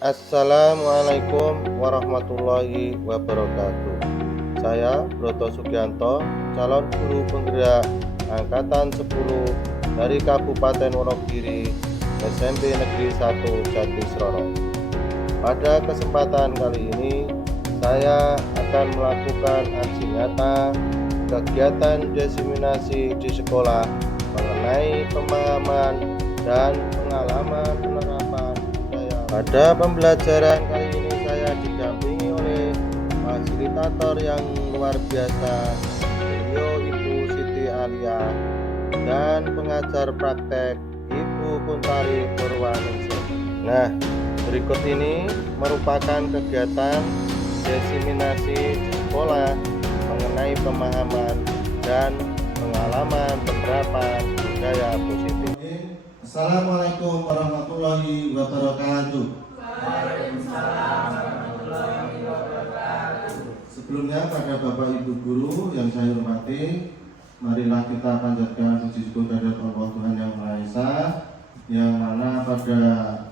Assalamualaikum warahmatullahi wabarakatuh. Saya Broto Sugianto, calon guru penggerak Angkatan 10 dari Kabupaten Wonogiri, SMP Negeri 1 Jatisroro. Pada kesempatan kali ini, saya akan melakukan aksi nyata kegiatan diseminasi di sekolah mengenai pemahaman dan pengalaman penerapan. Pada pembelajaran kali ini saya didampingi oleh fasilitator yang luar biasa, beliau Ibu Siti Alia, dan pengajar praktek Ibu Kuntari Purwaningsih. Nah, berikut ini merupakan kegiatan diseminasi di sekolah mengenai pemahaman dan pengalaman penerapan budaya positif. Assalamualaikum warahmatullahi wabarakatuh. Waalaikumsalam warahmatullahi wabarakatuh. Sebelumnya pada Bapak Ibu Guru yang saya hormati, marilah kita panjatkan puji syukur kehadirat Allah Tuhan Yang Maha Esa, yang mana pada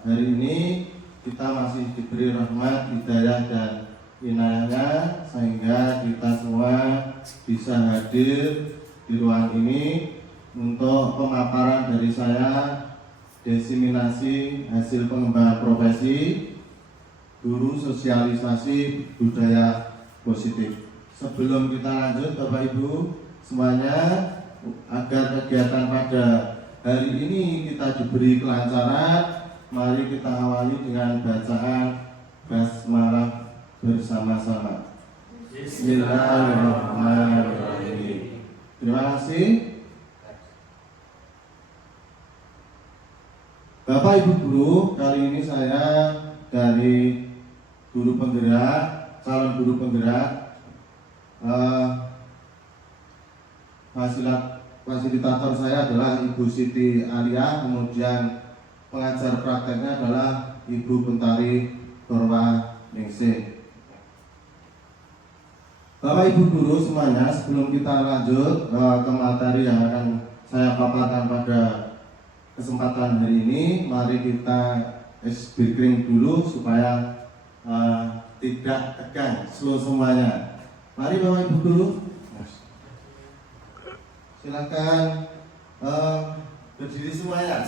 hari ini kita masih diberi rahmat, hidayah dan inayahnya sehingga kita semua bisa hadir di ruangan ini untuk pemaparan dari saya, diseminasi hasil pengembangan profesi guru sosialisasi budaya positif. Sebelum kita lanjut Bapak Ibu semuanya, agar kegiatan pada hari ini kita diberi kelancaran, mari kita awali dengan bacaan basmalah bersama-sama. Bismillahirrahmanirrahim. Terima kasih. Bapak Ibu Guru, kali ini saya dari guru penggerak, calon guru penggerak, fasilitator saya adalah Ibu Siti Alia, kemudian pengajar prakteknya adalah Ibu Kuntari Purwaningsih. Bapak Ibu Guru semuanya, sebelum kita lanjut ke materi yang akan saya paparkan pada kesempatan hari ini, mari kita breathing dulu supaya tidak tegang, slow semuanya. Mari Bapak Ibu Guru, silakan berdiri semuanya.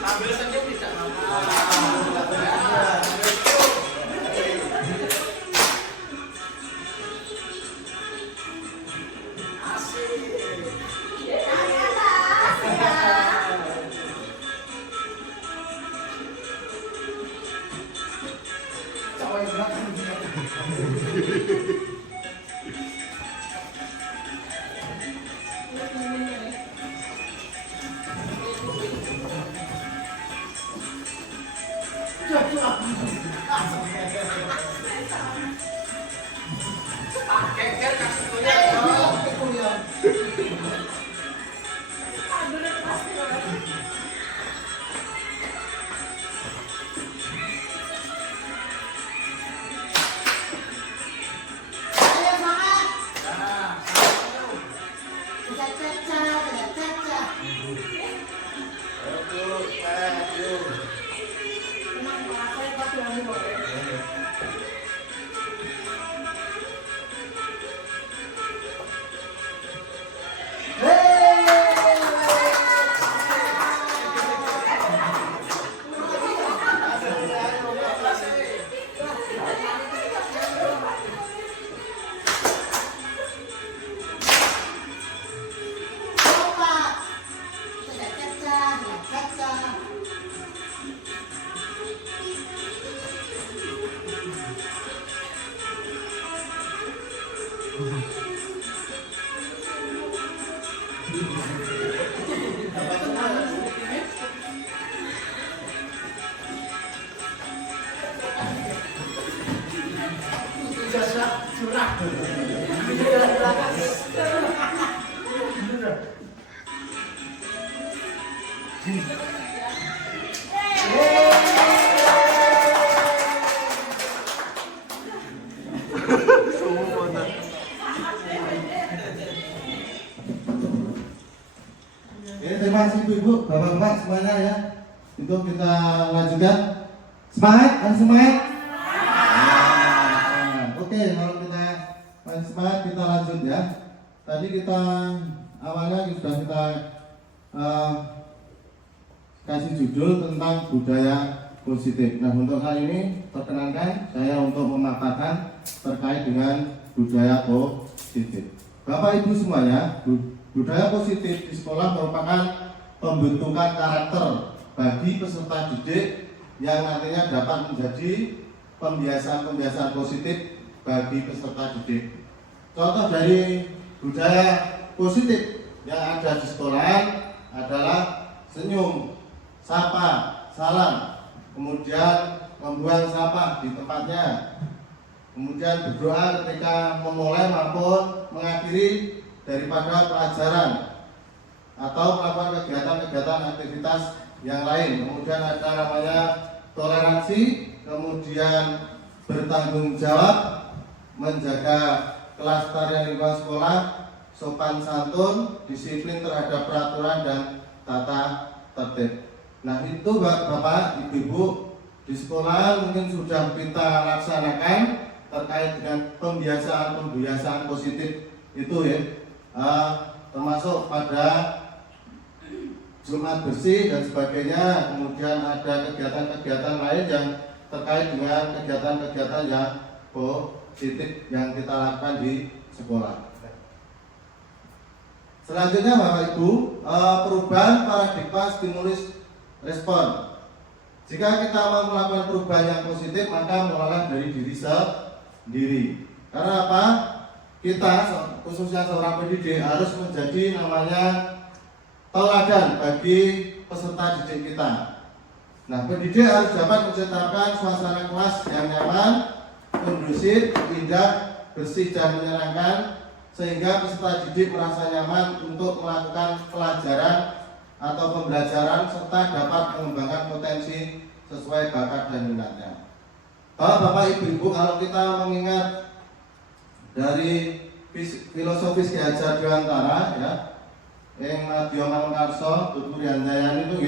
Sambil senyum tidak apa-apa. Terima kasih Ibu, Bapak-bapak semuanya ya. Untuk kita lanjutkan. Semangat, harus semangat. Oke, kalau kita semangat kita lanjut ya. Tadi kita awalnya sudah kita kasih judul tentang budaya positif. Nah, untuk kali ini perkenankan saya untuk memaparkan terkait dengan budaya positif. Bapak Ibu semuanya, budaya positif di sekolah merupakan pembentukan karakter bagi peserta didik yang nantinya dapat menjadi pembiasaan-pembiasaan positif bagi peserta didik. Contoh dari budaya positif yang ada di sekolah adalah senyum, sapa, salam, kemudian membuang sampah di tempatnya, kemudian berdoa ketika memulai maupun mengakhiri daripada pelajaran atau melakukan kegiatan-kegiatan aktivitas yang lain. Kemudian ada namanya toleransi, kemudian bertanggung jawab, menjaga kelestarian lingkungan sekolah, sopan santun, disiplin terhadap peraturan dan tata tertib. Nah, itu Bapak, Ibu, di sekolah mungkin sudah kita laksanakan terkait dengan pembiasaan positif itu ya. Termasuk pada Jumat bersih dan sebagainya, kemudian ada kegiatan-kegiatan lain yang terkait dengan kegiatan-kegiatan yang positif yang kita lakukan di sekolah. Selanjutnya Bapak Ibu, perubahan paradigma stimulus respon. Jika kita mau melakukan perubahan yang positif, maka mulailah dari diri sendiri. Karena apa? Kita khususnya seorang pendidik harus menjadi namanya teladan bagi peserta didik kita. Nah, pendidik harus dapat menciptakan suasana kelas yang nyaman, kondusif, indah, bersih dan menyenangkan, sehingga peserta didik merasa nyaman untuk melakukan pelajaran atau pembelajaran serta dapat mengembangkan potensi sesuai bakat dan minatnya. Bapak Ibu, kalau kita mengingat dari filosofis Ki Hajar Dewantara ya, yang Nadya Manungkarso, Tutur Handayani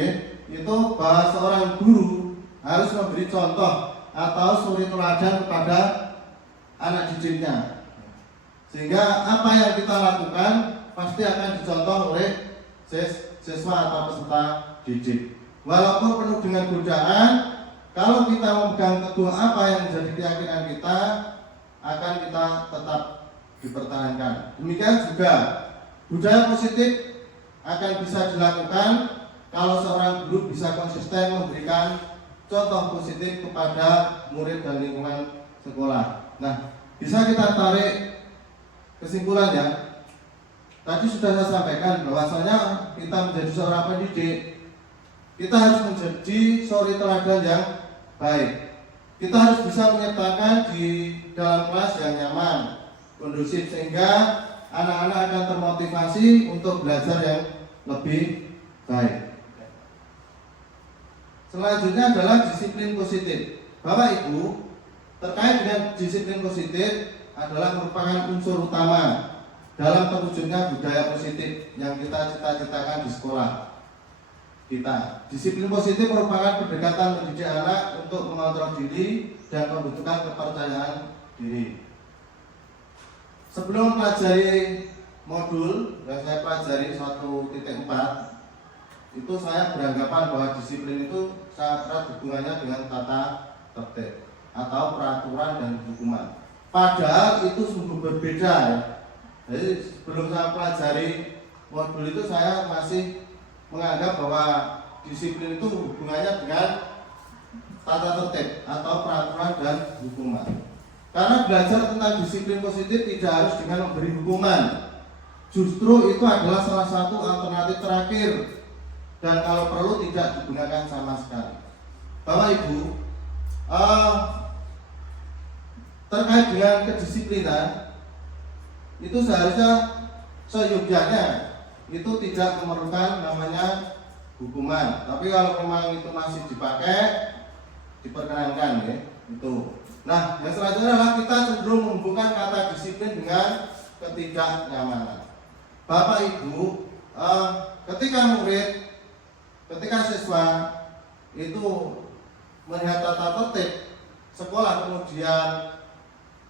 itu bahwa seorang guru harus memberi contoh atau suri teladan kepada anak didiknya, sehingga apa yang kita lakukan pasti akan dicontoh oleh siswa atau peserta didik. Walaupun penuh dengan godaan, kalau kita memegang teguh apa yang menjadi keyakinan kita, akan kita tetap dipertahankan. Demikian juga budaya positif akan bisa dilakukan kalau seorang guru bisa konsisten memberikan contoh positif kepada murid dan lingkungan sekolah. Nah, bisa kita tarik kesimpulannya. Tadi sudah saya sampaikan bahwasanya kita menjadi seorang pendidik, kita harus menjadi suri teladan yang baik. Kita harus bisa menyertakan di dalam kelas yang nyaman, kondusif, sehingga anak-anak akan termotivasi untuk belajar yang lebih baik. Selanjutnya adalah disiplin positif. Bapak Ibu, terkait dengan disiplin positif adalah merupakan unsur utama dalam terwujudnya budaya positif yang kita cita-citakan di sekolah kita. Disiplin positif merupakan pendekatan mendidik anak untuk mengontrol diri dan membutuhkan kepercayaan diri. Sebelum pelajari modul yang saya pelajari 1.4, itu saya beranggapan bahwa disiplin itu sangat erat hubungannya dengan tata tertib atau peraturan dan hukuman. Padahal itu sungguh berbeda ya. Jadi sebelum saya pelajari modul itu saya masih menganggap bahwa disiplin itu hubungannya dengan tata tertib atau peraturan dan hukuman. Karena belajar tentang disiplin positif tidak harus dengan memberi hukuman. Justru itu adalah salah satu alternatif terakhir dan kalau perlu tidak digunakan sama sekali. Bapak Ibu, terkait dengan kedisiplinan, itu seharusnya seyogyanya itu tidak memerlukan namanya hukuman. Tapi kalau memang itu masih dipakai, diperkenankan ya itu. Nah, yang selanjutnya adalah kita cenderung menghubungkan kata disiplin dengan ketidaknyamanan. Bapak Ibu, ketika siswa itu melihat tata tertib sekolah, kemudian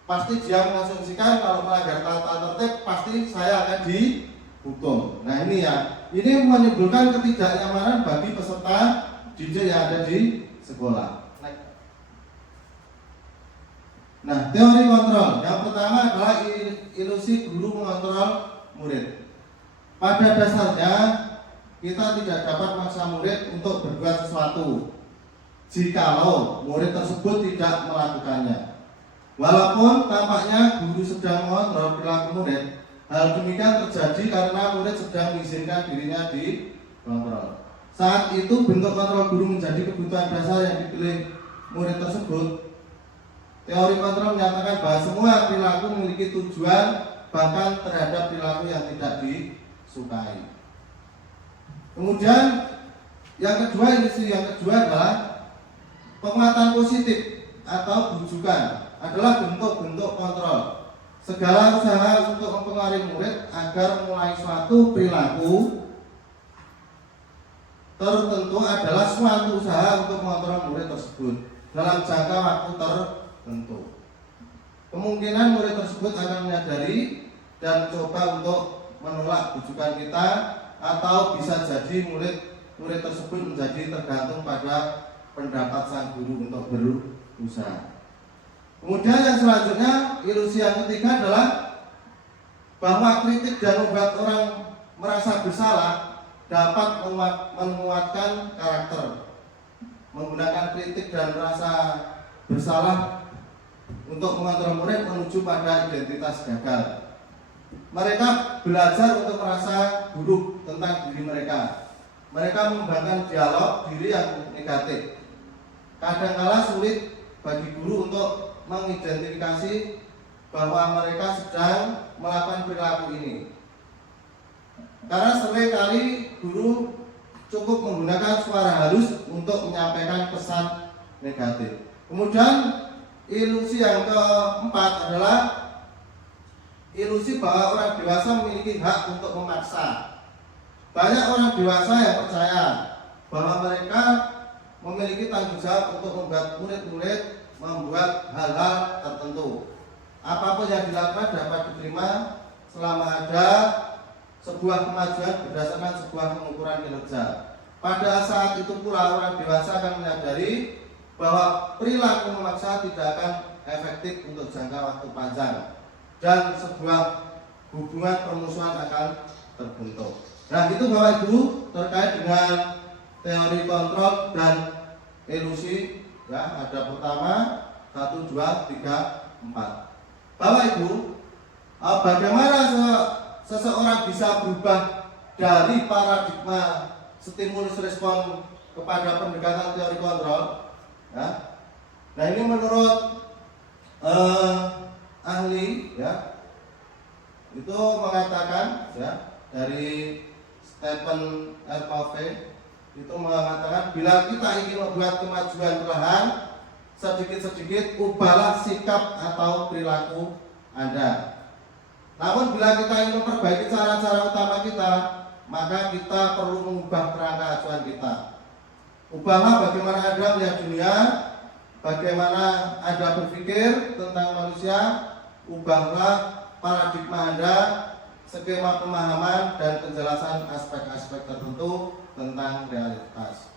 pasti dia mengasumsikan kalau melanggar tata tertib pasti saya akan dihukum. Nah ini ya, ini menimbulkan ketidaknyamanan bagi peserta didik yang ada di sekolah. Nah, teori kontrol yang pertama adalah ilusi guru mengontrol murid. Pada dasarnya kita tidak dapat memaksa murid untuk berbuat sesuatu jikalau murid tersebut tidak melakukannya. Walaupun tampaknya guru sedang mengontrol perilaku murid, hal demikian terjadi karena murid sedang mengizinkan dirinya dikontrol. Saat itu bentuk kontrol guru menjadi kebutuhan dasar yang dipilih murid tersebut. Teori kontrol menyatakan bahwa semua perilaku memiliki tujuan, bahkan terhadap perilaku yang tidak disukai. Kemudian yang kedua adalah penguatan positif atau bujukan adalah bentuk-bentuk kontrol. Segala usaha untuk mempengaruhi murid agar mulai suatu perilaku tertentu adalah suatu usaha untuk mengontrol murid tersebut dalam jangka waktu tertentu. Kemungkinan murid tersebut akan menyadari dan coba untuk menolak bujukan kita, atau bisa jadi murid tersebut menjadi tergantung pada pendapat sang guru untuk berusaha. Kemudian yang selanjutnya, ilusi yang ketiga adalah bahwa kritik dan membuat orang merasa bersalah dapat menguatkan karakter. Menggunakan kritik dan merasa bersalah untuk mengontrol murid menuju pada identitas gagal. Mereka belajar untuk merasa buruk tentang diri mereka. Mereka mengembangkan dialog diri yang negatif. Kadang-kala sulit bagi guru untuk mengidentifikasi bahwa mereka sedang melakukan perilaku ini, karena seringkali guru cukup menggunakan suara halus untuk menyampaikan pesan negatif. Kemudian ilusi yang keempat adalah ilusi bahwa orang dewasa memiliki hak untuk memaksa. Banyak orang dewasa yang percaya bahwa mereka memiliki tanggung jawab untuk membuat murid-murid membuat hal-hal tertentu. Apapun yang dilakukan dapat diterima selama ada sebuah kemajuan berdasarkan sebuah pengukuran kinerja. Pada saat itu pula orang dewasa akan menyadari bahwa perilaku memaksa tidak akan efektif untuk jangka waktu panjang dan sebuah hubungan permusuhan akan terbentuk. Nah, itu Bapak Ibu terkait dengan teori kontrol dan ilusi. Ya, ada pertama 1, 2, 3, 4. Bapak Ibu, bagaimana seseorang bisa berubah dari paradigma stimulus respon kepada pendekatan teori kontrol? Ya. Nah, ini menurut ahli, ya, itu mengatakan, ya, dari Stephen R. Covey itu mengatakan, bila kita ingin membuat kemajuan perlahan, sedikit-sedikit ubahlah sikap atau perilaku Anda. Namun bila kita ingin memperbaiki cara-cara utama kita, maka kita perlu mengubah kerangka acuan kita. Ubahlah bagaimana Anda melihat dunia, bagaimana Anda berpikir tentang manusia. Ubahlah paradigma Anda, skema pemahaman dan penjelasan aspek-aspek tertentu tentang realitas.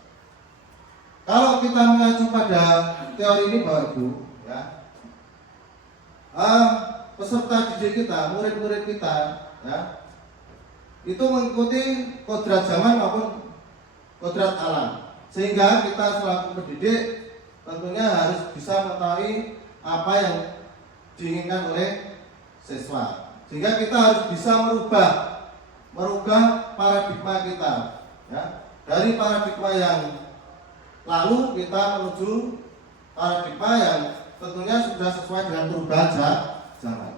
Kalau kita mengacu pada teori ini Bapak Ibu, ya, peserta didik kita, murid-murid kita, ya, itu mengikuti kodrat zaman maupun kodrat alam, sehingga kita selaku pendidik tentunya harus bisa mengetahui apa yang diinginkan oleh siswa, sehingga kita harus bisa merubah paradigma kita, ya, dari paradigma yang lalu kita menuju paradigma yang tentunya sudah sesuai dengan perubahan zaman.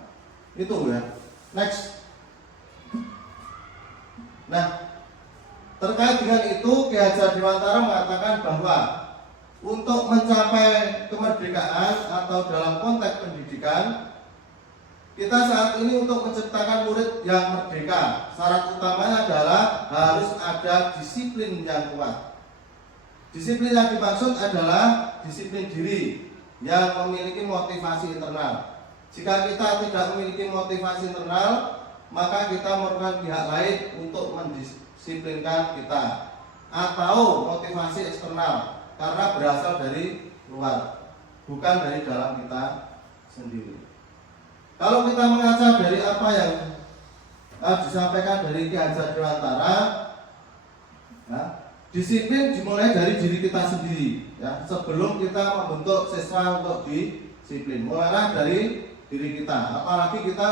Itu, ya. Next. Nah, terkait dengan itu Ki Hajar Dewantara mengatakan bahwa untuk mencapai kemerdekaan atau dalam konteks pendidikan, kita saat ini untuk menciptakan murid yang merdeka, syarat utamanya adalah harus ada disiplin yang kuat. Disiplin yang dimaksud adalah disiplin diri yang memiliki motivasi internal. Jika kita tidak memiliki motivasi internal, maka kita memerlukan pihak lain untuk mendisiplinkan kita, atau motivasi eksternal karena berasal dari luar, bukan dari dalam kita sendiri. Kalau kita mengaca dari apa yang disampaikan dari Ki Hajar Dewantara, disiplin dimulai dari diri kita sendiri, ya. Sebelum kita membentuk siswa untuk disiplin, mulailah dari diri kita. Apalagi kita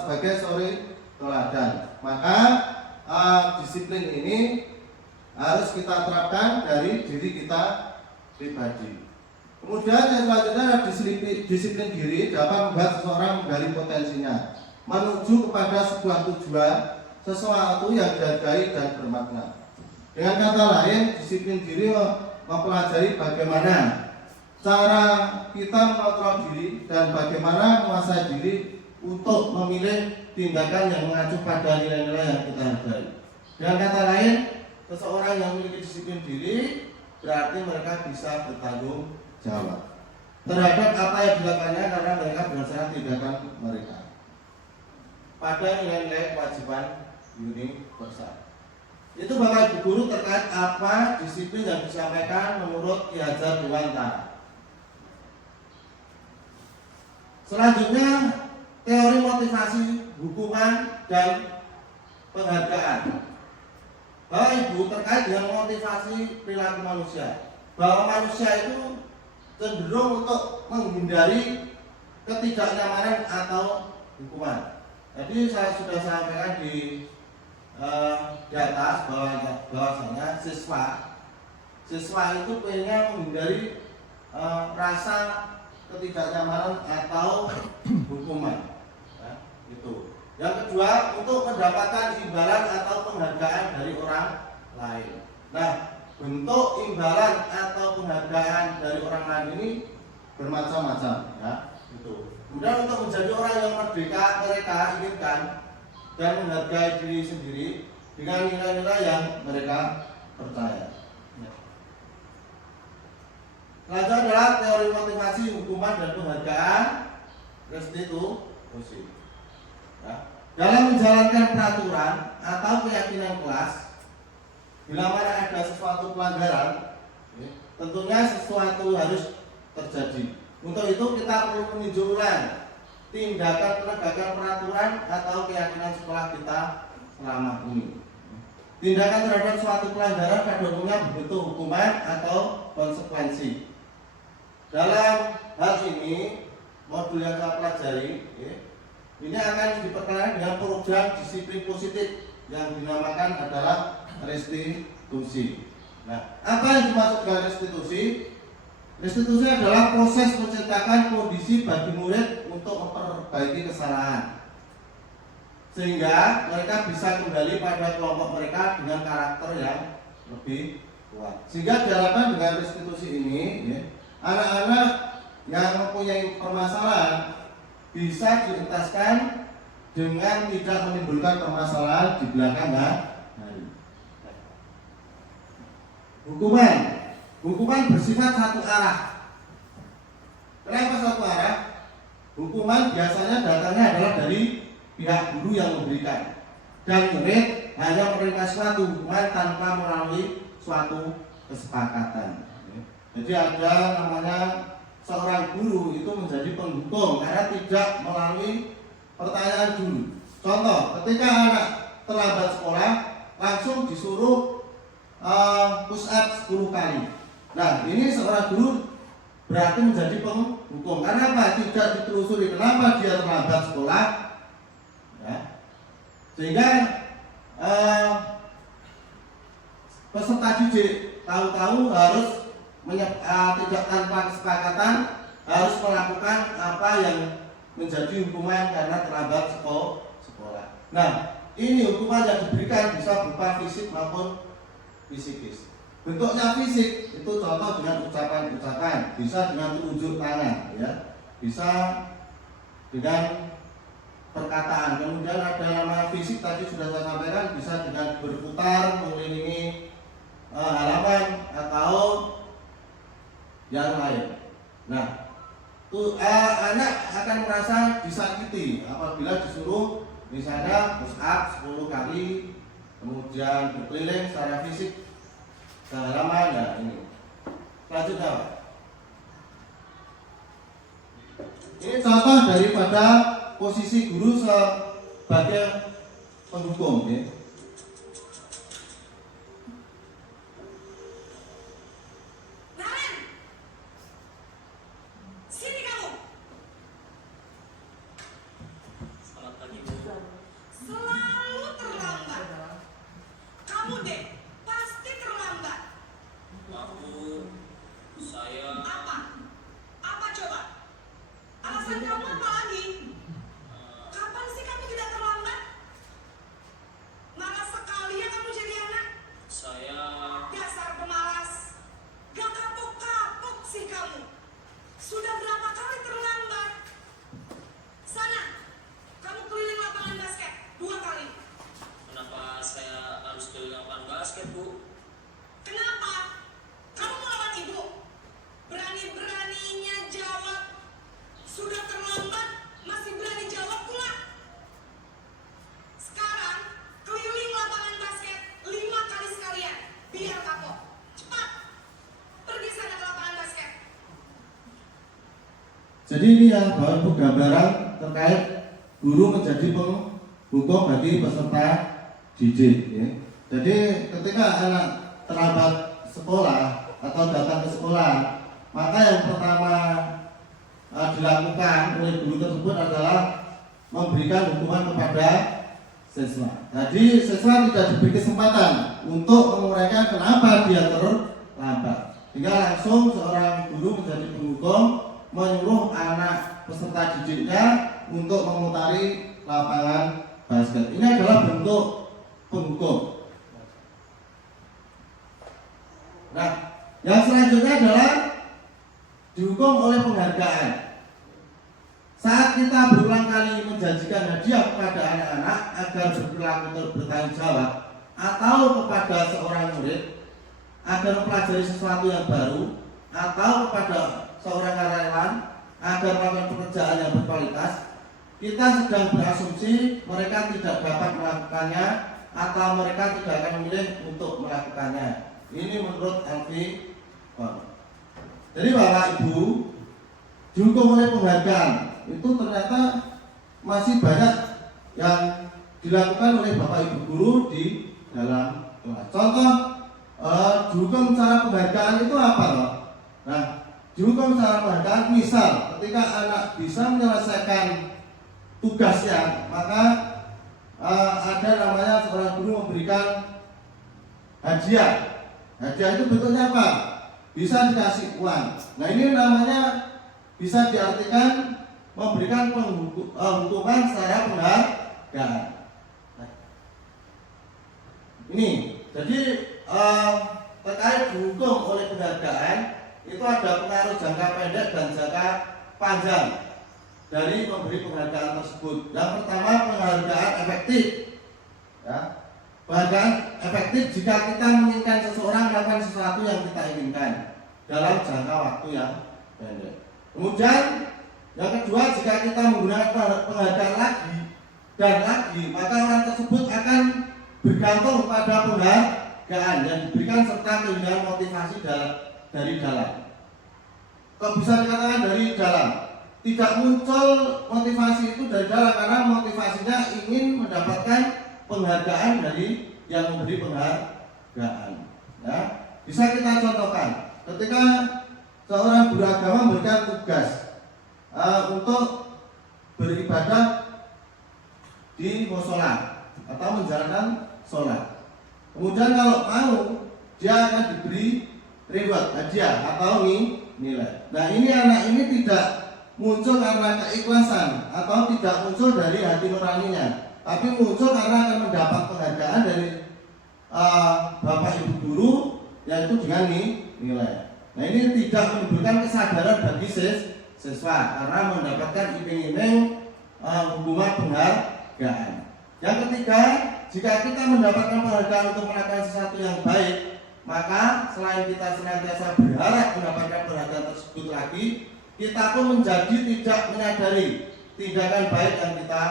sebagai suri teladan, maka disiplin ini harus kita terapkan dari diri kita pribadi. Kemudian yang selanjutnya adalah disiplin diri dapat membuat seseorang menggali potensinya menuju kepada sebuah tujuan, sesuatu yang dihargai dan bermakna. Dengan kata lain, disiplin diri mempelajari bagaimana cara kita mengontrol diri dan bagaimana menguasai diri untuk memilih tindakan yang mengacu pada nilai-nilai yang kita hargai. Dengan kata lain, seseorang yang memiliki disiplin diri berarti mereka bisa bertanggung jawab terhadap apa yang dilakukannya karena mereka berdasarkan tindakan mereka pada nilai-nilai kewajiban universal. Itu Bapak Ibu Guru terkait apa disiplin yang disampaikan menurut Ki Hajar Dewantara. Selanjutnya teori motivasi, hukuman, dan penghargaan. Bapak Ibu terkait dengan motivasi perilaku manusia, bahwa manusia itu cenderung untuk menghindari ketidaknyamanan atau hukuman. Jadi saya sudah sampaikan di atas bahwasanya siswa itu pengen menghindari rasa ketidaknyamanan atau hukuman, ya, itu. Yang kedua, untuk mendapatkan imbalan atau penghargaan dari orang lain. Nah, bentuk imbalan atau penghargaan dari orang lain ini bermacam-macam, ya, itu. Kemudian untuk menjadi orang yang merdeka, mereka inginkan dan menghargai diri sendiri dengan nilai-nilai yang mereka percaya. Selanjutnya adalah teori motivasi, hukuman, dan penghargaan, restitusi. Ya. Dalam menjalankan peraturan atau keyakinan kelas, bila mana ada sesuatu pelanggaran, ya, tentunya sesuatu harus terjadi. Untuk itu kita perlu meninjau ulang tindakan penegakan peraturan atau keyakinan sekolah kita selama ini. Tindakan terhadap suatu pelanggaran pada umumnya berbentuk hukuman atau konsekuensi. Dalam hal ini, modul yang saya pelajari, ya, ini akan diperkenalkan dengan program disiplin positif yang dinamakan adalah restitusi. Nah, apa yang dimaksud dengan restitusi? Restitusi adalah proses menciptakan kondisi bagi murid untuk memperbaiki kesalahan, sehingga mereka bisa kembali pada kelompok mereka dengan karakter yang lebih kuat. Sehingga diharapkan dengan restitusi ini, ya, anak-anak yang mempunyai permasalahan bisa dientaskan dengan tidak menimbulkan permasalahan di belakang hari. Hukuman bersifat satu arah. Kenapa satu arah? Hukuman biasanya datangnya adalah dari pihak guru yang memberikan, dan murid hanya menerima suatu hukuman tanpa melalui suatu kesepakatan. Jadi ada namanya seorang guru itu menjadi penghukum karena tidak melalui pertanyaan dulu. Contoh, ketika anak terlambat sekolah langsung disuruh push up 10 kali. Nah, ini seorang guru berarti menjadi penghukum. Karena apa? Tidak ditelusuri kenapa dia terlambat sekolah, ya. Sehingga peserta didik tahu-tahu harus tidak tanpa kesepakatan harus melakukan apa yang menjadi hukuman karena terlambat sekolah. Nah, ini hukuman yang diberikan bisa berupa fisik maupun psikis. Bentuknya fisik itu contoh dengan ucapan-ucapan, bisa dengan unjuk tangan, ya, bisa dengan perkataan. Kemudian ada nama fisik tadi sudah saya sampaikan, bisa dengan berputar mengelilingi halaman atau yang lain. Nah, anak akan merasa disakiti apabila disuruh misalnya push up 10 kali, kemudian berkeliling secara fisik ke halaman. Nah, ini selanjutnya, Pak. Ini contoh daripada posisi guru sebagai penghukum, ya. Jadi ini yang Bapak Ibu gambaran terkait guru menjadi penghukum bagi peserta didik, ya. Jadi ketika anak terlambat sekolah atau datang ke sekolah, maka yang pertama dilakukan oleh guru tersebut adalah memberikan hukuman kepada siswa. Jadi siswa tidak diberi kesempatan untuk menguraikan kenapa dia terlambat, sehingga langsung seorang guru menjadi penghukum menyuruh anak peserta didiknya untuk memutari lapangan basket. Ini adalah bentuk penghukum. Nah, yang selanjutnya adalah dihukum oleh penghargaan. Saat kita berulang kali menjanjikan hadiah kepada anak-anak agar berperilaku bertanggung jawab, atau kepada seorang murid agar mempelajari sesuatu yang baru, atau kepada seorang karyawan agar melakukan pekerjaan yang berkualitas, kita sedang berasumsi mereka tidak dapat melakukannya atau mereka tidak akan memilih untuk melakukannya. Ini menurut Alfi. Jadi Bapak Ibu, dihukum oleh penghargaan itu ternyata masih banyak yang dilakukan oleh Bapak Ibu guru di dalam kelas. Contoh dihukum secara penghargaan itu apa loh? Nah, dihukum secara penghargaan, misal ketika anak bisa menyelesaikan tugasnya, maka ada namanya seorang guru memberikan hadiah. Hadiah itu bentuknya apa? Bisa dikasih uang. Nah, ini namanya bisa diartikan memberikan hukuman secara penghargaan. Nah, ini jadi terkait dihukum oleh penghargaan itu ada pengaruh jangka pendek dan jangka panjang dari memberi penghargaan tersebut. Yang pertama, penghargaan efektif, ya. Penghargaan efektif jika kita menginginkan seseorang melakukan sesuatu yang kita inginkan dalam jangka waktu yang pendek. Kemudian yang kedua, jika kita menggunakan penghargaan lagi dan lagi, maka orang tersebut akan bergantung pada penghargaan yang diberikan serta kehilangan motivasi dari dalam. Kok bisa dikatakan dari dalam? Tidak muncul motivasi itu dari dalam karena motivasinya ingin mendapatkan penghargaan dari yang memberi penghargaan. Ya, bisa kita contohkan ketika seorang guru agama memberikan tugas untuk beribadah di musola atau menjalankan sholat. Kemudian kalau mau, dia akan diberi reward, hadiah atau nilai. Nah, ini anak ini tidak muncul karena keikhlasan atau tidak muncul dari hati nuraninya, tapi muncul karena akan mendapat penghargaan dari Bapak Ibu guru, yaitu dengan nilai. Nah, ini tidak menimbulkan kesadaran bagi siswa karena mendapatkan iming-iming hukuman penghargaan. Yang ketiga, jika kita mendapatkan penghargaan untuk melakukan sesuatu yang baik, maka selain kita senantiasa berharap mendapatkan penghargaan tersebut lagi, kita pun menjadi tidak menyadari tindakan baik yang kita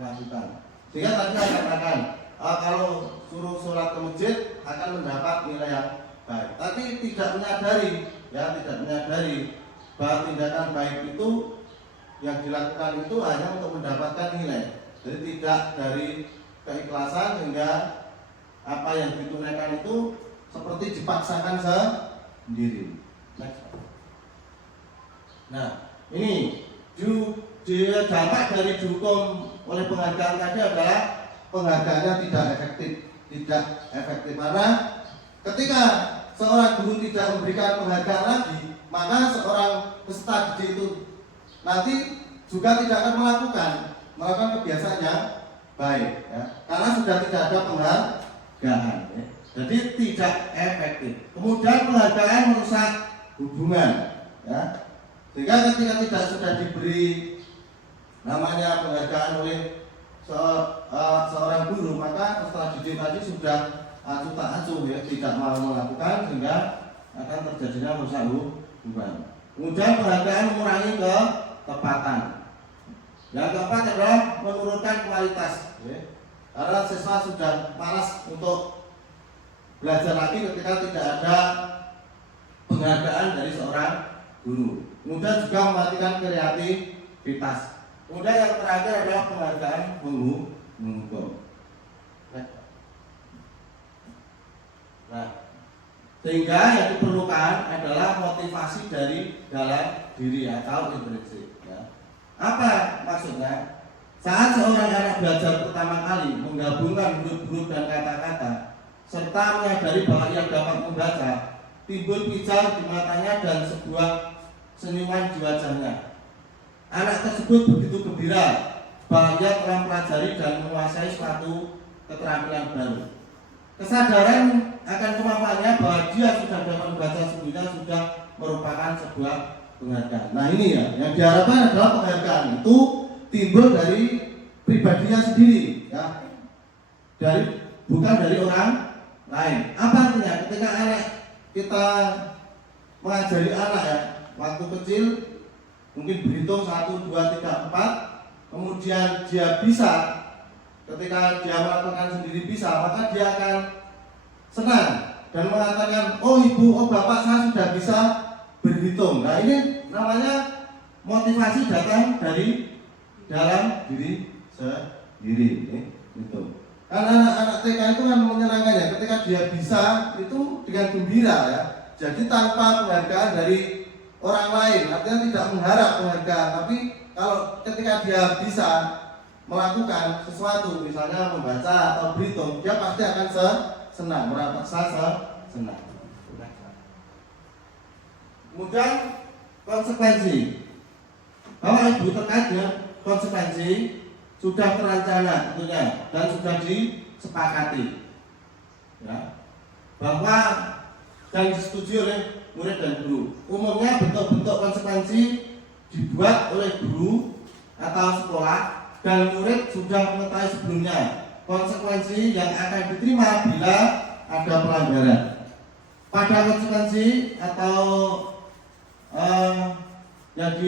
lakukan. Sehingga tadi saya katakan, kalau suruh sholat ke masjid akan mendapat nilai yang baik, tapi tidak menyadari bahwa tindakan baik itu yang dilakukan itu hanya untuk mendapatkan nilai. Jadi tidak dari keikhlasan sehingga apa yang ditunaikan itu seperti dipaksakan sendiri. Nah, ini dampak dari dihukum oleh penghargaan tadi adalah penghargaannya tidak efektif karena ketika seorang guru tidak memberikan penghargaan lagi, maka seorang peserta didik itu nanti juga tidak akan melakukan kebiasaan yang baik, ya, karena sudah tidak ada penghargaan, ya. Jadi tidak efektif. Kemudian penghargaan merusak hubungan, ya. Sehingga ketika tidak sudah diberi namanya penghargaan oleh seorang guru, maka peserta didik tadi sudah acuh tak acuh, ya, tidak mau melakukan, sehingga akan terjadinya merusak hubungan. Kemudian penghargaan mengurangi ketepatan. Yang keempat adalah menurunkan kualitas, ya. Karena siswa sudah malas untuk belajar lagi ketika tidak ada penghargaan dari seorang guru. Kemudian juga mematikan kreativitas. Kemudian yang terakhir adalah penghargaan menghukum. Nah, sehingga yang diperlukan adalah motivasi dari dalam diri atau intrinsik. Ya. Apa maksudnya? Saat seorang anak belajar pertama kali menggabungkan huruf-huruf dan kata-kata serta menyadari bahwa ia dapat membaca, timbul pijar di matanya dan sebuah senyuman di wajahnya. Anak tersebut begitu gembira bahwa ia telah mempelajari dan menguasai suatu keterampilan baru. Kesadaran akan kemampuannya bahwa dia sudah dapat membaca sendirinya sudah merupakan sebuah penghargaan. Nah, ini ya, yang diharapkan adalah penghargaan itu timbul dari pribadinya sendiri, ya, bukan dari orang lain. Apa artinya? Ketika anak kita mengajari anak, ya, waktu kecil mungkin berhitung 1, 2, 3, 4, kemudian dia bisa, ketika dia melakukan sendiri bisa, maka dia akan senang dan mengatakan, oh ibu, oh bapak, saya sudah bisa berhitung. Nah, ini namanya motivasi datang dari dalam diri sendiri, gitu. Karena anak-anak TK itu kan menyenangkan, ya, ketika dia bisa itu dengan gembira, ya. Jadi tanpa penghargaan dari orang lain, artinya tidak mengharap penghargaan, tapi kalau ketika dia bisa melakukan sesuatu, misalnya membaca atau berhitung, dia pasti akan senang, merasa senang. Kemudian konsekuensi, Bapak Ibu terkait dengan konsekuensi sudah terencana tentunya dan sudah disepakati, ya, bahwa dan disetujui oleh murid dan guru. Umumnya bentuk-bentuk konsekuensi dibuat oleh guru atau sekolah dan murid sudah mengetahui sebelumnya konsekuensi yang akan diterima bila ada pelanggaran. Pada konsekuensi atau yang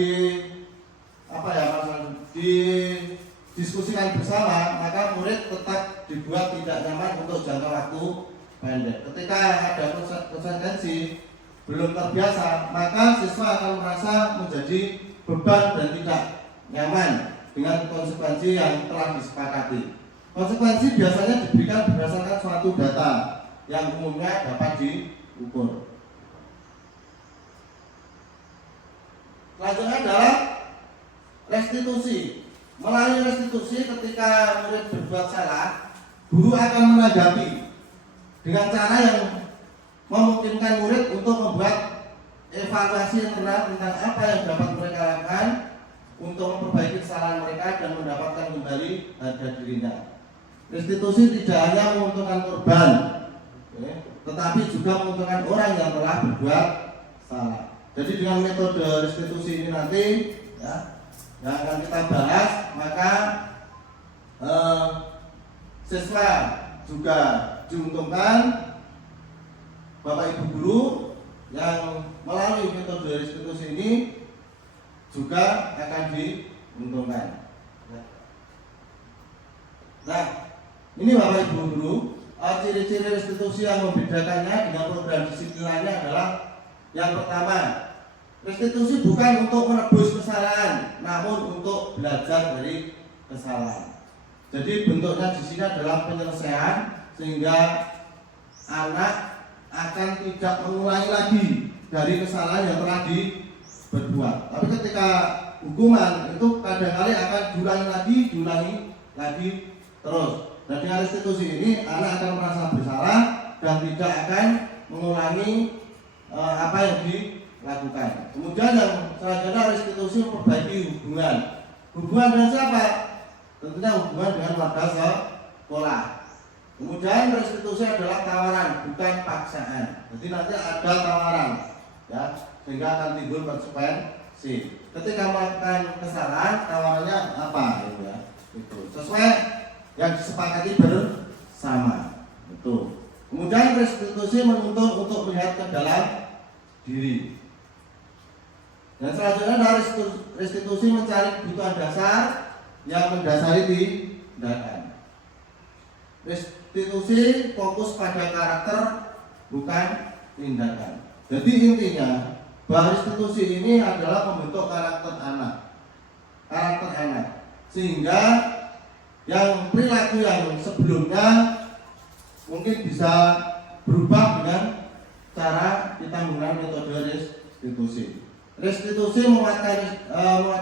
didiskusikan bersama, maka murid tetap dibuat tidak nyaman untuk jangka waktu pendek. Ketika ada konsekuensi belum terbiasa, maka siswa akan merasa menjadi beban dan tidak nyaman dengan konsekuensi yang telah disepakati. Konsekuensi biasanya diberikan berdasarkan suatu data yang umumnya dapat diukur. Selanjutnya adalah restitusi. Melalui restitusi, ketika murid berbuat salah, guru akan menanggapi dengan cara yang memungkinkan murid untuk membuat evaluasi internal tentang apa yang dapat mereka lakukan untuk memperbaiki kesalahan mereka dan mendapatkan kembali harga dirinya. restitusi tidak hanya menguntungkan korban, tetapi juga menguntungkan orang yang telah berbuat salah. Jadi dengan metode restitusi ini nanti ya, yang akan kita bahas, maka siswa juga diuntungkan, Bapak Ibu guru yang melalui metode restitusi ini juga akan diuntungkan. Nah, ini Bapak Ibu guru, ciri-ciri restitusi yang membedakannya dengan program disiplin lainnya adalah yang pertama, restitusi bukan untuk menebus kesalahan, namun untuk belajar dari kesalahan. Jadi bentuknya di sini adalah penyelesaian sehingga anak akan tidak mengulangi lagi dari kesalahan yang telah diperbuat. Tapi ketika hukuman itu kadang-kali akan diulangi lagi terus. Dan dengan restitusi ini anak akan merasa bersalah dan tidak akan mengulangi apa yang dilakukan. Kemudian yang selanjutnya restitusi memperbaiki hubungan dengan siapa? Tentunya hubungan dengan warga sekolah. Kemudian restitusi adalah tawaran, bukan paksaan. Jadi nanti ada tawaran, ya, sehingga akan timbul konsekuensi. Ketika melakukan kesalahan, tawarannya apa? Ya, itu sesuai yang disepakati bersama. Itu. Kemudian restitusi menuntut untuk melihat ke dalam diri. Dan selanjutnya dari restitusi mencari kebutuhan dasar yang mendasari tindakan. Restitusi fokus pada karakter, bukan tindakan. Jadi intinya bahwa restitusi ini adalah membentuk karakter anak, sehingga yang perilaku yang sebelumnya mungkin bisa berubah dengan cara kita menggunakan metode restitusi. Restitusi menguatkan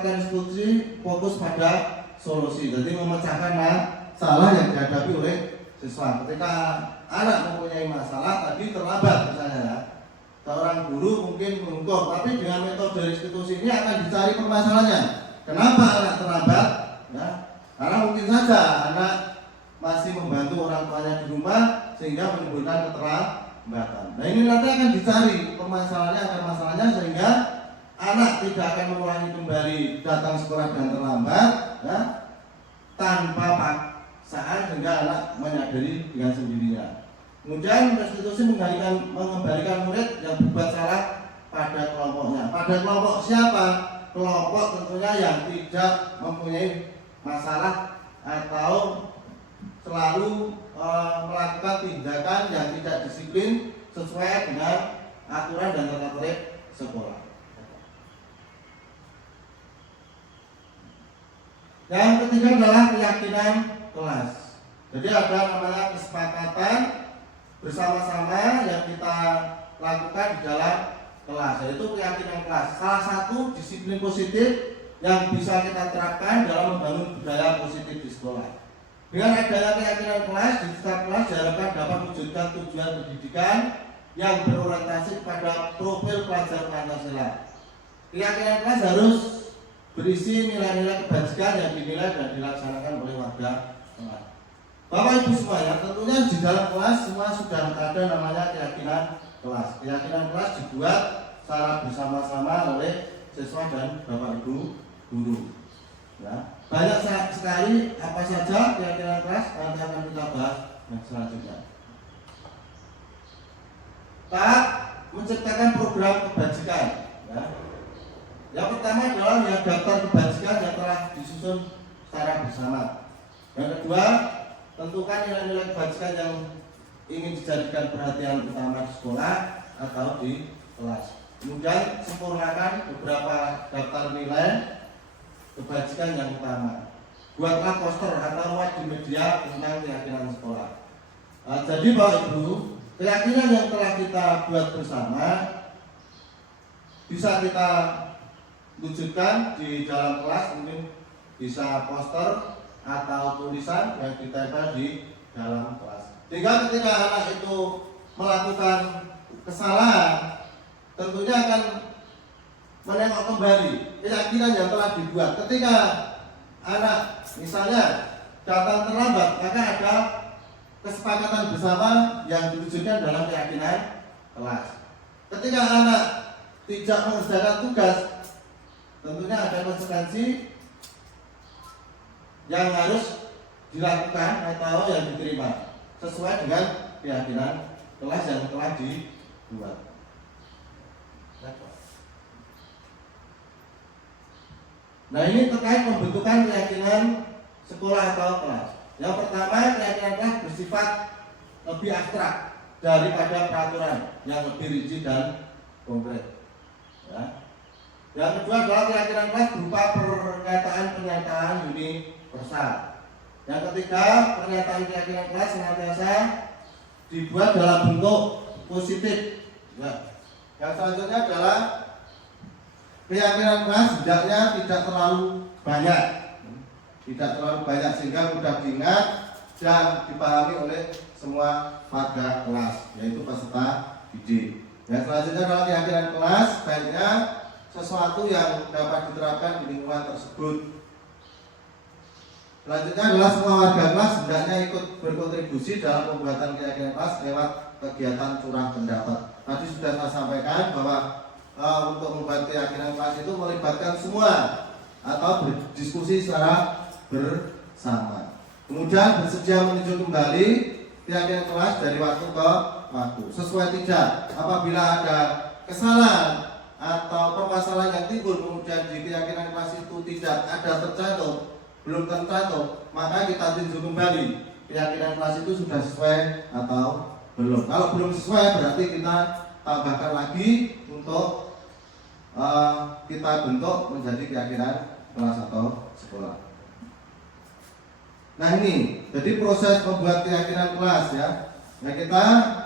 restitusi fokus pada solusi, jadi memecahkan masalah yang dihadapi oleh siswa. Ketika anak mempunyai masalah, tadi terlambat misalnya ya, seorang guru mungkin mengukur, tapi dengan metode restitusi ini akan dicari permasalahannya. Kenapa anak terlambat? Ya, karena mungkin saja anak masih membantu orang tuanya di rumah sehingga menimbulkan keterlambatan. Nah ini nanti akan dicari permasalahannya, akar masalahnya, sehingga anak tidak akan mengulangi kembali datang sekolah dengan terlambat, ya, tanpa paksaan, sehingga anak menyadari dengan sendirinya. Kemudian restitusi mengembalikan murid yang berbuat salah pada kelompoknya. Pada kelompok siapa? Kelompok tentunya yang tidak mempunyai masalah atau selalu melakukan tindakan yang tidak disiplin sesuai dengan aturan dan tata tertib sekolah. Yang ketiga adalah keyakinan kelas. Jadi ada namanya kesepakatan bersama-sama yang kita lakukan di dalam kelas, yaitu keyakinan kelas. Salah satu disiplin positif yang bisa kita terapkan dalam membangun budaya positif di sekolah. Dengan adanya keyakinan kelas, di setiap kelas diharapkan dapat mewujudkan tujuan pendidikan yang berorientasi pada profil pelajar Pancasila. Keyakinan kelas harus berisi nilai-nilai kebajikan yang dinilai dan dilaksanakan oleh warga kelas. Bapak Ibu semuanya, tentunya di dalam kelas semua sudah ada namanya keyakinan kelas. Keyakinan kelas dibuat secara bersama-sama oleh siswa dan Bapak Ibu guru. Ya, banyak sekali apa saja keyakinan kelas, nanti akan kita bahas yang selanjutnya. Tahap menciptakan program kebajikan. Ya. Yang pertama adalah ya, daftar kebajikan yang telah disusun secara bersama. Yang kedua, tentukan nilai-nilai kebajikan yang ingin dijadikan perhatian utama di sekolah atau di kelas. Kemudian sempurnakan beberapa daftar nilai kebajikan yang utama. Buatlah poster atau muat di media tentang keyakinan sekolah. Jadi Bapak Ibu, keyakinan yang telah kita buat bersama bisa kita wujudkan di dalam kelas, mungkin bisa poster atau tulisan yang ditempel di dalam kelas. Sehingga ketika anak itu melakukan kesalahan, tentunya akan menengok kembali keyakinan yang telah dibuat. Ketika anak misalnya datang terlambat, maka ada kesepakatan bersama yang diwujudkan dalam keyakinan kelas. Ketika anak tidak mengerjakan tugas, tentunya ada konsekuensi yang harus dilakukan atau yang diterima sesuai dengan keyakinan kelas yang telah dibuat. Nah, ini terkait pembentukan keyakinan sekolah atau kelas. Yang pertama, keyakinan kelas bersifat lebih abstrak daripada peraturan yang lebih rigid dan konkret. Ya. Yang kedua adalah keyakinan kelas berupa pernyataan-pernyataan universal. Yang ketiga, pernyataan keyakinan kelas senantiasa dibuat dalam bentuk positif. Ya. Yang selanjutnya adalah keyakinan kelas hendaknya tidak terlalu banyak, sehingga mudah diingat dan dipahami oleh semua warga kelas, yaitu peserta didik. Yang selanjutnya adalah keyakinan kelas baiknya sesuatu yang dapat diterapkan di lingkungan tersebut. Selanjutnya adalah semua warga kelas hendaknya ikut berkontribusi dalam pembuatan keyakinan kelas lewat kegiatan curah pendapat. Tadi sudah saya sampaikan bahwa untuk membuat keyakinan kelas itu melibatkan semua atau berdiskusi secara bersama. Kemudian bersedia meninjau kembali keyakinan kelas dari waktu ke waktu. Sesuai tidak apabila ada kesalahan atau permasalahan yang timbul kemudian di keyakinan kelas itu tidak ada belum tercantum, maka kita tinjau kembali keyakinan kelas itu sudah sesuai atau belum. Kalau belum sesuai berarti kita tambahkan lagi untuk kita bentuk menjadi keyakinan kelas atau sekolah. Nah, ini jadi proses membuat keyakinan kelas ya. Nah, kita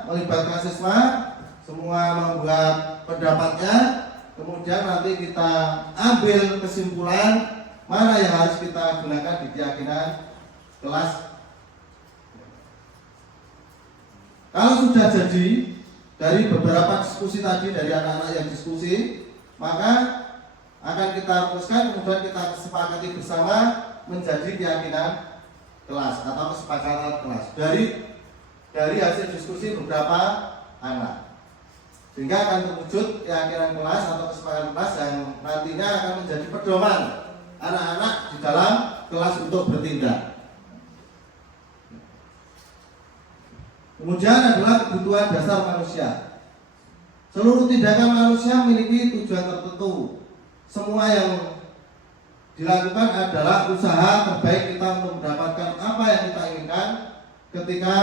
melibatkan siswa semua membuat pendapatnya, kemudian nanti kita ambil kesimpulan mana yang harus kita gunakan di keyakinan kelas. Kalau sudah jadi dari beberapa diskusi tadi dari anak-anak yang diskusi, maka akan kita rumuskan, kemudian kita sepakati bersama menjadi keyakinan kelas atau kesepakatan kelas dari hasil diskusi beberapa anak, sehingga akan terwujud keyakinan kelas atau kesepakatan kelas yang nantinya akan menjadi pedoman anak-anak di dalam kelas untuk bertindak. Kemudian adalah kebutuhan dasar manusia. Seluruh tindakan manusia memiliki tujuan tertentu. Semua yang dilakukan adalah usaha terbaik kita untuk mendapatkan apa yang kita inginkan ketika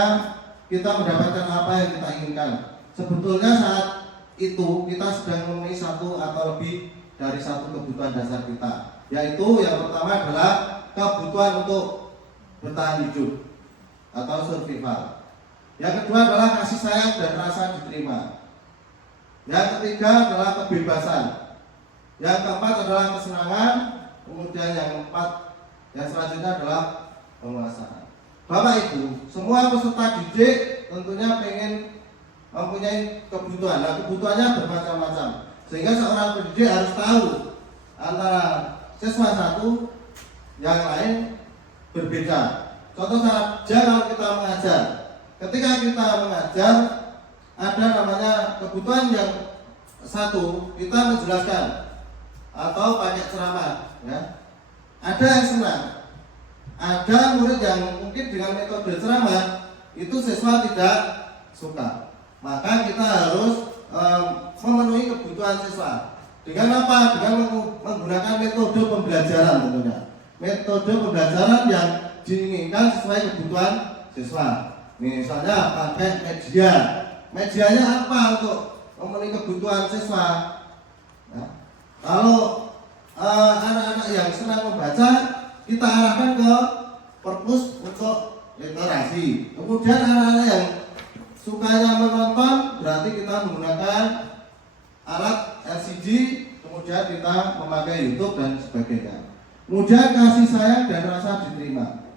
kita mendapatkan apa yang kita inginkan. Sebetulnya saat itu kita sedang memenuhi satu atau lebih dari satu kebutuhan dasar kita, yaitu yang pertama adalah kebutuhan untuk bertahan hidup atau survival. Yang kedua adalah kasih sayang dan rasa diterima. Yang ketiga adalah kebebasan. Yang keempat adalah kesenangan. Kemudian yang keempat, yang selanjutnya adalah penguasaan. Bapak Ibu, semua peserta didik tentunya pengen mempunyai kebutuhan. Nah, kebutuhannya bermacam-macam. Sehingga seorang pendidik harus tahu antara siswa satu yang lain berbeda. Contoh saja kalau kita mengajar. Ketika kita mengajar, ada namanya kebutuhan yang satu, kita menjelaskan atau pakai ceramah, ya. Ada yang senang, ada murid yang mungkin dengan metode ceramah itu siswa tidak suka. Maka kita harus memenuhi kebutuhan siswa. Dengan apa? Dengan menggunakan metode pembelajaran tentunya. Metode pembelajaran yang diinginkan sesuai kebutuhan siswa. Misalnya pakai media. Medianya apa untuk memenuhi kebutuhan siswa? Nah, kalau anak-anak yang senang membaca, kita arahkan ke perpus untuk literasi. Kemudian anak-anak yang sukanya menonton, berarti kita menggunakan alat LCD, kemudian kita memakai YouTube dan sebagainya. Kemudian kasih sayang dan rasa diterima.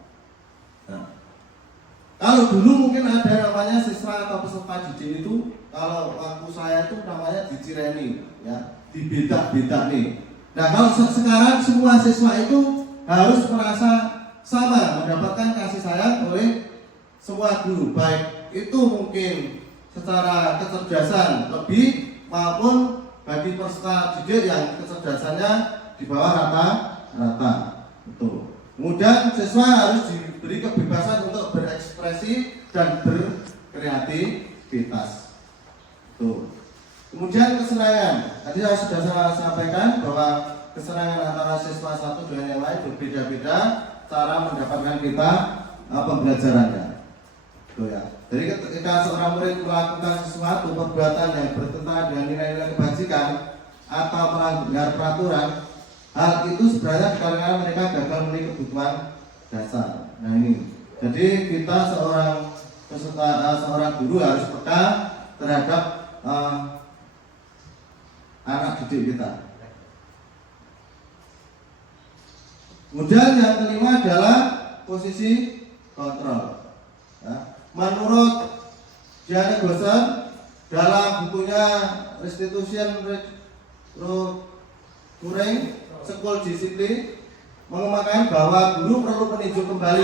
Kalau dulu mungkin ada namanya siswa atau peserta didik itu, kalau waktu saya itu namanya dicireni, ya, dibedak-bedak nih. Nah, kalau sekarang semua siswa itu harus merasa sama mendapatkan kasih sayang oleh semua guru, baik itu mungkin secara kecerdasan lebih maupun bagi peserta didik yang kecerdasannya di bawah rata-rata. Betul. Kemudian siswa harus diberi kebebasan untuk berekspresi dan berkreativitas. Tuh. Kemudian kesenangan. Tadi saya sampaikan bahwa kesenangan antara siswa satu dengan yang lain berbeda-beda cara mendapatkan kita pembelajarannya. Tuh ya. Jadi ketika seorang murid melakukan sesuatu perbuatan yang bertentangan dengan nilai-nilai kebajikan atau melanggar peraturan, hal itu sebenarnya dikarenakan mereka gagal memenuhi kebutuhan dasar. Nah ini, jadi kita seorang guru harus peka terhadap anak didik kita. Kemudian yang kelima adalah posisi kontrol. Ya. Menurut Gianni Gosser dalam bukunya Restitution Turing School Discipline mengembangkan bahwa guru perlu meninjau kembali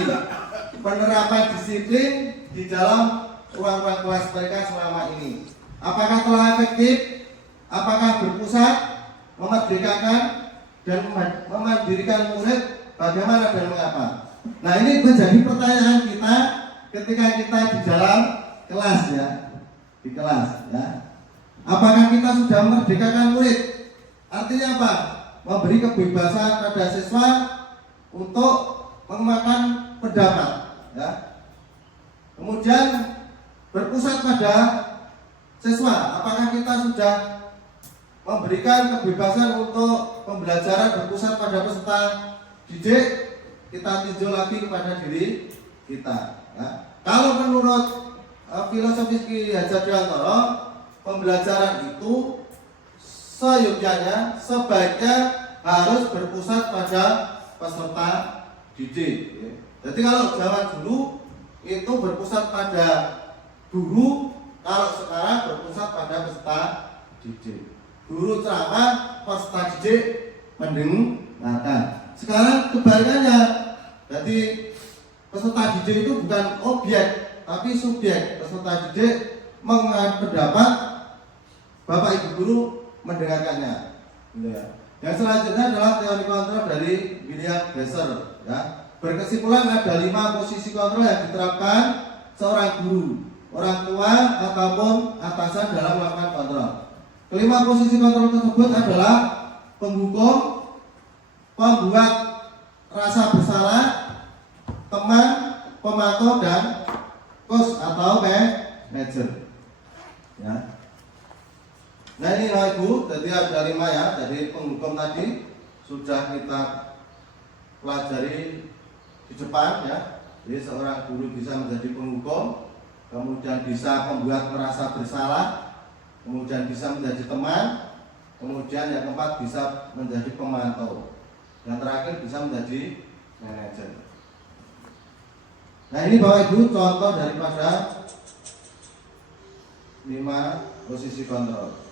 penerapan disiplin di dalam ruang-ruang kelas mereka selama ini. Apakah telah efektif? Apakah berpusat, memerdekakan, dan memandirikan murid? Bagaimana dan mengapa? Nah ini menjadi pertanyaan kita ketika kita di dalam kelas ya, di kelas ya. Apakah kita sudah memerdekakan murid? Artinya apa? Memberi kebebasan pada siswa untuk mengembangkan pendapat ya. Kemudian berpusat pada siswa. Apakah kita sudah memberikan kebebasan untuk pembelajaran berpusat pada peserta didik? Kita tinjau lagi kepada diri kita ya. Kalau menurut filosofi Ki Hajar Dewantara, pembelajaran itu seyogyanya, sebaiknya harus berpusat pada peserta didik. Jadi kalau zaman dulu itu berpusat pada guru, kalau sekarang berpusat pada peserta didik. Guru ceramah, peserta didik mendengarkan. Sekarang kebalikannya, jadi peserta didik itu bukan objek, tapi subjek. Peserta didik mengenai pendapat, Bapak Ibu guru mendengarkannya. Yang selanjutnya adalah teori kontrol dari William Glasser. Ya. Berkesimpulan ada 5 posisi kontrol yang diterapkan seorang guru, orang tua ataupun atasan dalam melakukan kontrol. Kelima posisi kontrol tersebut adalah penghukum, pembuat rasa bersalah, teman, pemantau, dan coach atau manager. Ya. Nah ini Ibu, jadi ada 5 ya. Jadi penghukum tadi sudah kita pelajari di depan ya. Jadi seorang guru bisa menjadi penghukum, kemudian bisa membuat merasa bersalah, kemudian bisa menjadi teman, kemudian yang keempat bisa menjadi pemantau, yang terakhir bisa menjadi manajer. Nah ini Bapak Ibu contoh daripada 5 posisi kontrol.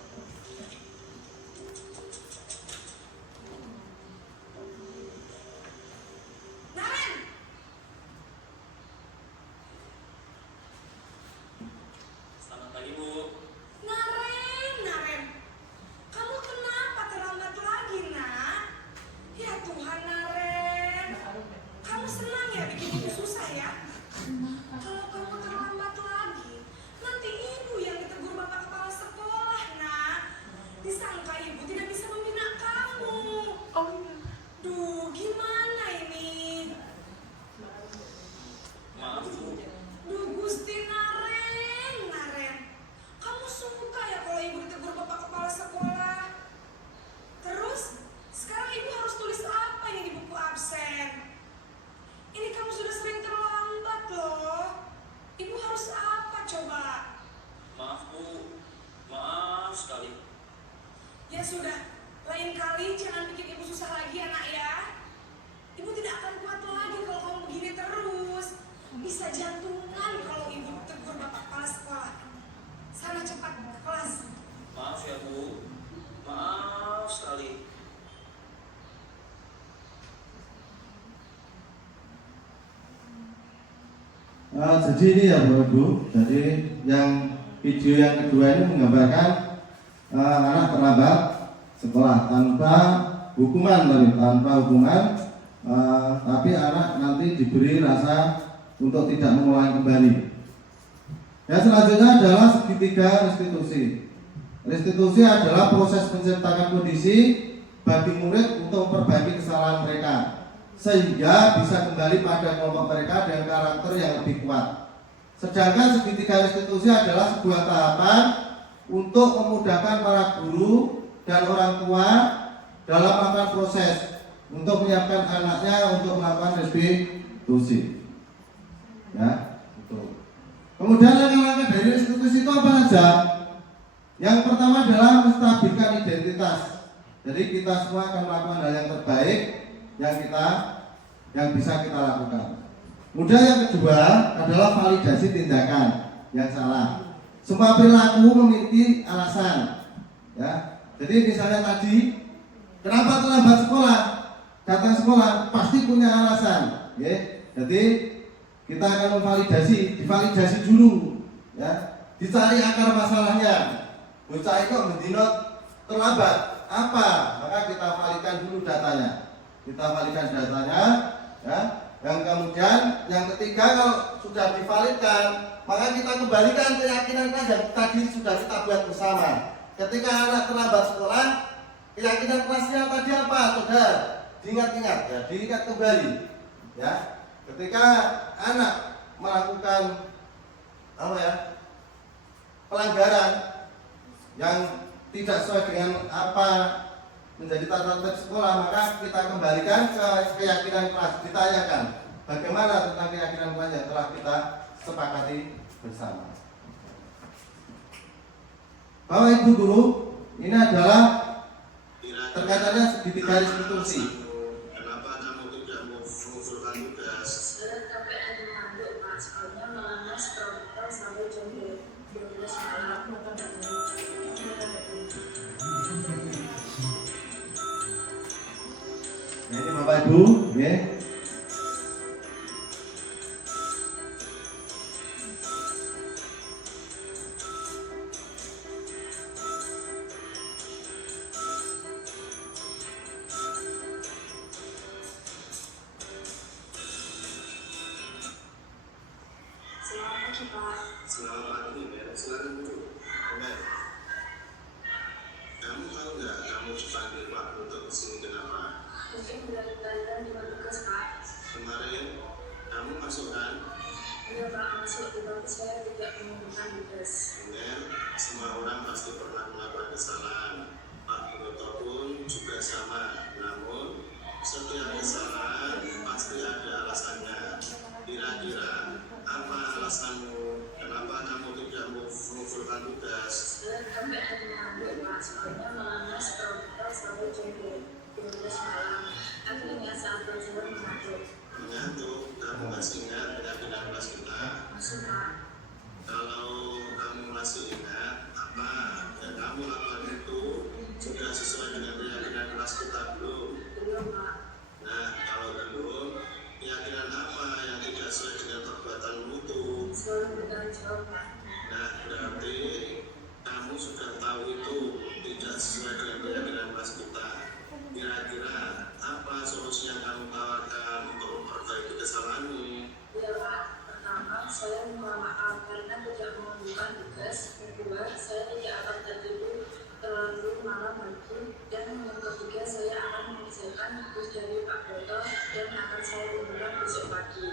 Jadi ini ya Bapak Ibu, jadi yang video yang kedua ini menggambarkan anak terlambat sekolah tanpa hukuman, tapi anak nanti diberi rasa untuk tidak mengulangi kembali. Yang selanjutnya adalah segitiga restitusi. Restitusi adalah proses menciptakan kondisi bagi murid untuk memperbaiki kesalahan mereka sehingga bisa kembali pada kelompok mereka dengan karakter yang lebih kuat. Sedangkan segitiga restitusi adalah sebuah tahapan untuk memudahkan para guru dan orang tua dalam melakukan proses untuk menyiapkan anaknya untuk melakukan restitusi. Ya, betul. Kemudian langkah-langkah dari restitusi itu apa saja? Yang pertama adalah menstabilkan identitas. Jadi kita semua akan melakukan hal yang terbaik yang bisa kita lakukan. Kemudian yang kedua adalah validasi tindakan yang salah. Semua perilaku memiliki alasan. Ya, jadi misalnya tadi, kenapa terlambat sekolah? Datang sekolah pasti punya alasan. Ya, jadi kita akan divalidasi dulu. Ya, dicari akar masalahnya. Bocah itu mendinot terlambat apa? Maka kita validkan dulu datanya. Ya. Yang kemudian yang ketiga, kalau sudah divalidkan, maka kita kembalikan keyakinan kelas yang tadi sudah kita buat bersama. Ketika anak terlambat sekolah, keyakinan kelasnya tadi apa? Saudara, diingat-ingat ya, diingat kembali. Ya. Ketika anak melakukan pelanggaran yang tidak sesuai dengan apa menjadi tata tertib sekolah, maka kita kembalikan ke keyakinan kelas, ditanyakan bagaimana tentang keyakinan kelas yang telah kita sepakati bersama. Bapak Ibu guru, ini adalah terkaitannya segitiga restitusi. Kenapa kamu tidak mengusulkan tugas? Tapi ada mengandung Pak, soalnya melanggar struktur sampai jam 12 malam. Nah, ini Bapak Ibu, ya. Selamat pagi Pak. Selamat pagi, ya. Silakan duduk. Oke. Kamu tahu nggak kamu dipanggil Pak untuk kesini kenapa? Mungkin dari Thailand juga tugas Pak. Kemarin kamu masuk kan? Iya Pak, masuk tetapi saya tidak menggunakan tugas. Dengan semua orang pasti pernah melakukan kesalahan. Pak Broto pun juga sama. Namun setiap kesalahan pasti ada alasannya. Kira-kira apa alasanmu? Kenapa kamu tidak mengusulkan tugas? Tapi ada mengandung Pak, soalnya melanggar struktur sampai jam 12 malam. Akhirnya saat pelajaran mengantuk. Mengantuk, kamu masih ingat keyakinan kelas kita? Masih Pak. Kalau kamu masih ingat apa yang kamu lakukan itu sudah sesuai dengan keyakinan kelas kita belum? Belum Pak. Nah, kalau belum, keyakinan apa yang tidak sesuai dengan perbuatanmu itu? Selalu bertanggung jawab Pak. Nah, berarti kamu sudah tahu itu tidak sesuai dengan keyakinan kelas kita. Kira-kira apa solusi yang kamu tawarkan untuk memperbaiki kesalahanmu? Iya Pak. Pertama, saya minta maaf karena tidak menunjukkan tugas. Kedua, saya tidak akan terlalu malam lagi. Dan yang ketiga, saya akan mengerjakan tugas dari Pak Broto dan akan saya tunjukkan besok pagi.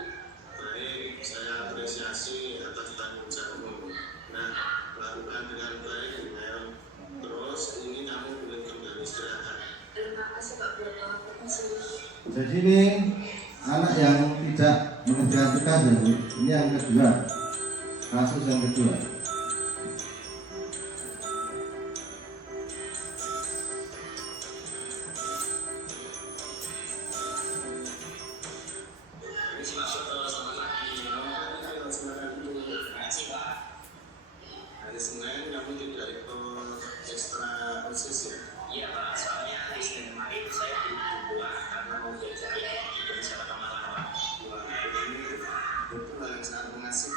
Baik, saya apresiasi atas tanggung jawabmu. Nah, lakukan dengan baik, Mel. Terus ini kamu boleh kembali istirahat. Terima kasih Pak Broto. Permisi. Jadi ini anak yang tidak mengerjakan tugas, ya, Bu. Ini yang kedua, kasus yang kedua. Hari Senin kamu tidak ikut ekstra OSIS ya? Iya Pak, soalnya di Senin kemarin saya dibuat karena mau belajar Indonesia pertama lama. Wah, ini kebetulan saat mengasih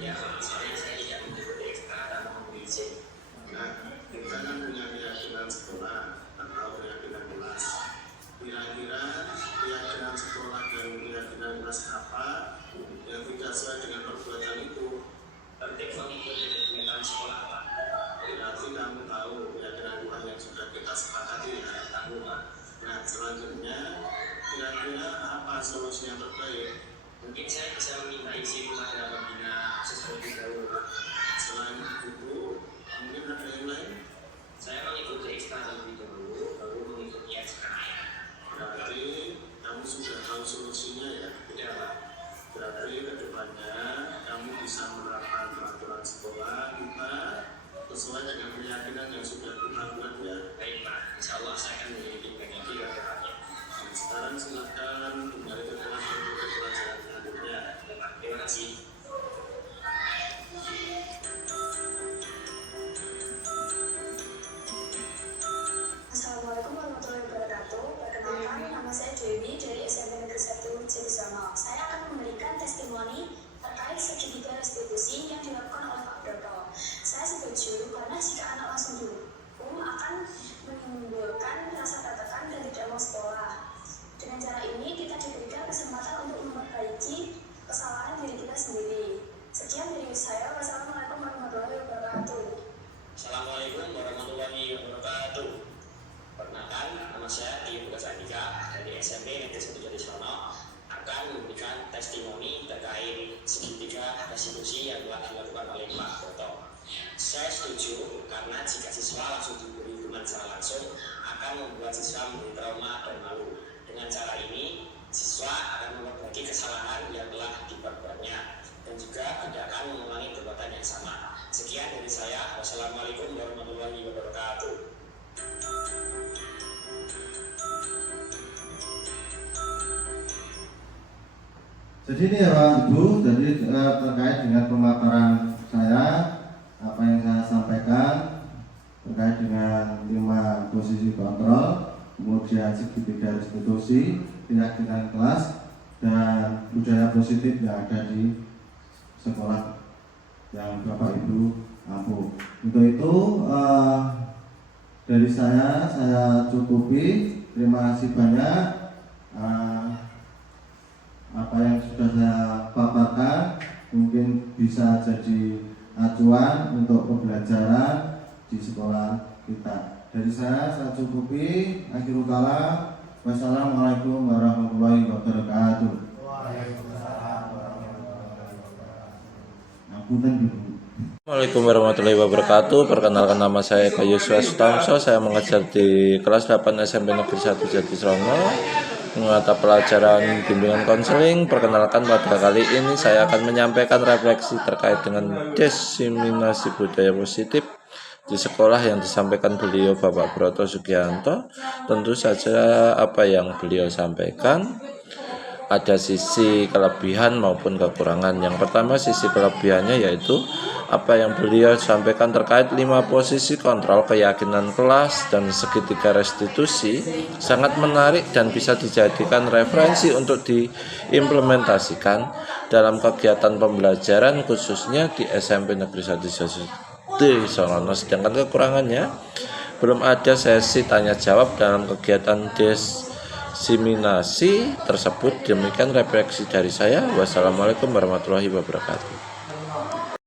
Ya, soalnya saya tidak mengikuti ekstra dan memberi izin. Nah, kita kan punya keyakinan sekolah atau keyakinan kelas. Kira-kira keyakinan sekolah dan keyakinan kelas apa yang tidak sesuai dengan perbuatan itu? Tertib mengikuti kegiatan sekolah Pak. Berarti kamu tahu keyakinan Tuhan yang sudah kita sepakati ya? Tahu Pak. Nah, selanjutnya kira-kira apa solusi yang terbaik? Mungkin saya bisa meminta izin kepada pembina sesuatu dahulu Pak. Selain itu, mungkin ada yang lain? Saya mengikuti ekstra terlebih dahulu, baru mengikuti ekstra. Berarti kamu sudah tahu solusinya ya? Tidak Pak. Berarti kedepannya kamu bisa menerapkan peraturan sekolah kita sesuai dengan keyakinan yang sudah kita buat ya. Baik Pak, insya Allah saya akan memiliki banyak ke depannya. Sekarang silakan kembali ke kelas untuk pelajaran selanjutnya. Terima kasih. Assalamualaikum warahmatullahi wabarakatuh. Perkenalkan, nama saya Dewi dari SMP Negeri 1 Jatisono. Saya akan memberikan testimoni terkait segitiga restitusi yang dilakukan oleh Pak Broto. Saya setuju karena jika anak langsung dihukum akan menimbulkan rasa tertekan dan tidak mau sekolah. Dengan cara ini kita diberikan kesempatan untuk memperbaiki kesalahan diri kita sendiri. Sekian dari saya. Wassalamualaikum warahmatullahi wabarakatuh. Assalamualaikum warahmatullahi wabarakatuh. Perkenalkan, nama saya Tio Bukas Andika dari SMP Negeri 1 Jatisono akan memberikan testimoni terkait segitiga restitusi yang telah dilakukan oleh Pak Broto. Saya setuju karena jika siswa langsung diberi hukuman secara langsung akan membuat siswa menjadi trauma dan malu. Dengan cara ini, siswa akan memperbaiki kesalahan yang telah diperbuatnya dan juga tidak akan mengulangi perbuatan yang sama. Sekian dari saya. Wassalamualaikum warahmatullahi wabarakatuh. Jadi ini ya Pak Ibu, jadi terkait dengan pemaparan saya, apa yang saya sampaikan terkait dengan 5 posisi kontrol, kemudian segitiga restitusi, keyakinan kelas, dan budaya positif yang ada di sekolah yang Bapak Ibu ampuh. Untuk itu dari saya cukupi. Terima kasih banyak. Apa yang sudah saya paparkan mungkin bisa jadi acuan untuk pembelajaran di sekolah kita. Dari saya cukupi. Akhirul kalam. Wassalamualaikum warahmatullahi wabarakatuh. Waalaikumsalam warahmatullahi wabarakatuh. Assalamualaikum warahmatullahi wabarakatuh. Perkenalkan, nama saya Eka Yuswa Sutamso. Saya mengajar di kelas 8 SMP Negeri 1 Jatisono, mata pelajaran bimbingan konseling. Perkenalkan, pada kali ini saya akan menyampaikan refleksi terkait dengan diseminasi budaya positif di sekolah yang disampaikan beliau Bapak Broto Sugianto. Tentu saja apa yang beliau sampaikan ada sisi kelebihan maupun kekurangan. Yang pertama, sisi kelebihannya yaitu apa yang beliau sampaikan terkait 5 posisi kontrol, keyakinan kelas, dan segitiga restitusi sangat menarik dan bisa dijadikan referensi untuk diimplementasikan dalam kegiatan pembelajaran khususnya di SMP Negeri 1 Jatisono. Sedangkan kekurangannya, belum ada sesi tanya jawab dalam kegiatan diseminasi tersebut. Demikian refleksi dari saya. Wassalamualaikum warahmatullahi wabarakatuh.